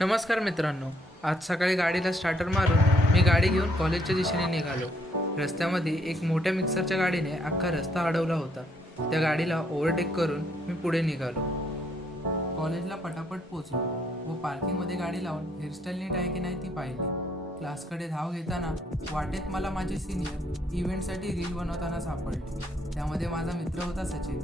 नमस्कार मित्रांनो, आज सकाळी गाडीला स्टार्टर मारून मी गाडी घेऊन कॉलेजच्या दिशेने निघालो. रस्त्यामध्ये एक मोठ्या मिक्सरच्या गाडीने अख्खा रस्ता अडवला होता. त्या गाडीला ओव्हरटेक करून मी पुढे निघालो. कॉलेजला पटापट पोचलो व पार्किंगमध्ये गाडी लावून हेअरस्टाईल नीट आहे की नाही ती पाहिली. क्लासकडे धाव घेताना वाटेत मला माझे सिनियर इव्हेंटसाठी रील बनवताना सापडले. त्यामध्ये माझा मित्र होता सचिन.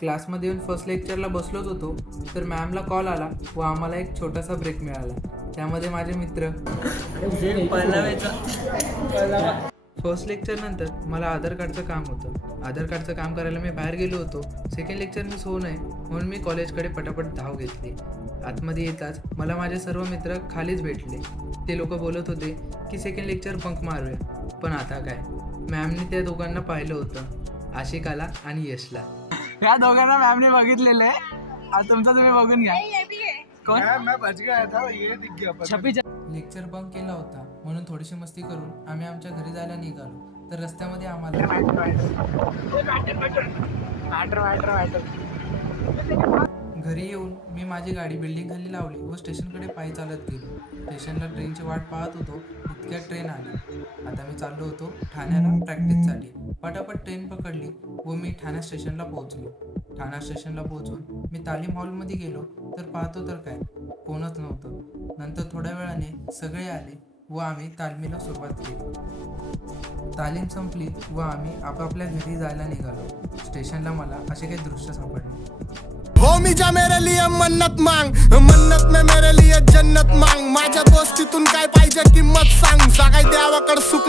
क्लासमध्ये येऊन फर्स्ट लेक्चरला बसलोच होतो तर मॅमला कॉल आला व आम्हाला एक छोटासा ब्रेक मिळाला. त्यामध्ये माझे मित्र फर्स्ट लेक्चर नंतर मला आधार कार्डचं काम होतं. आधार कार्डचं काम करायला मी बाहेर गेलो होतो. सेकंड लेक्चर मिस होऊ नये म्हणून मी कॉलेजकडे पटापट धाव घेतली. आतमध्ये येताच मला माझे सर्व मित्र खालीच भेटले. ते लोक बोलत होते की सेकंड लेक्चर बंक मारूया. पण आता काय, मॅमने त्या दोघांना पाहिलं होतं, आशिकाला आणि यशला. या दोघांना मॅमने बघितलेले. आज तुमचं तुम्ही बघून घ्या. कोण? मैं बच गया था, ये दिख गया. लेक्चर बंक केला होता म्हणून थोडीशी मस्ती करून आम्ही आमच्या घरी जायला निघालो. तर रस्त्यामध्ये आम्हाला घरी येऊन मी माझी गाडी बिल्डिंग खाली लावली व स्टेशनकडे पायी चालत गेलो. स्टेशनला ट्रेनची वाट पाहत होतो, इतक्यात ट्रेन आली. आता मी चाललो होतो ठाण्याला प्रॅक्टिससाठी. पटापट ट्रेन पकडली व मी ठाणा स्टेशनला पोहोचलो. ठाणा स्टेशनला पोहोचून मी तालीम हॉलमध्ये गेलो तर पाहतो तर काय, कोणच नव्हतं. नंतर थोड्या वेळाने सगळे आले व आम्ही तालमीला सुरुवात केली. तालीम संपली व आम्ही आपापल्या घरी जायला निघालो. स्टेशनला मला असे काही दृश्य सापडले. हो मिजा मेरे लिए मन्नत मांग, मन्नत में मेरे लिए जन्नत मांग. माझ्या दोस्तीतून काय पाहिजे किंमत सांग, सगळ्या देवाकडे सुख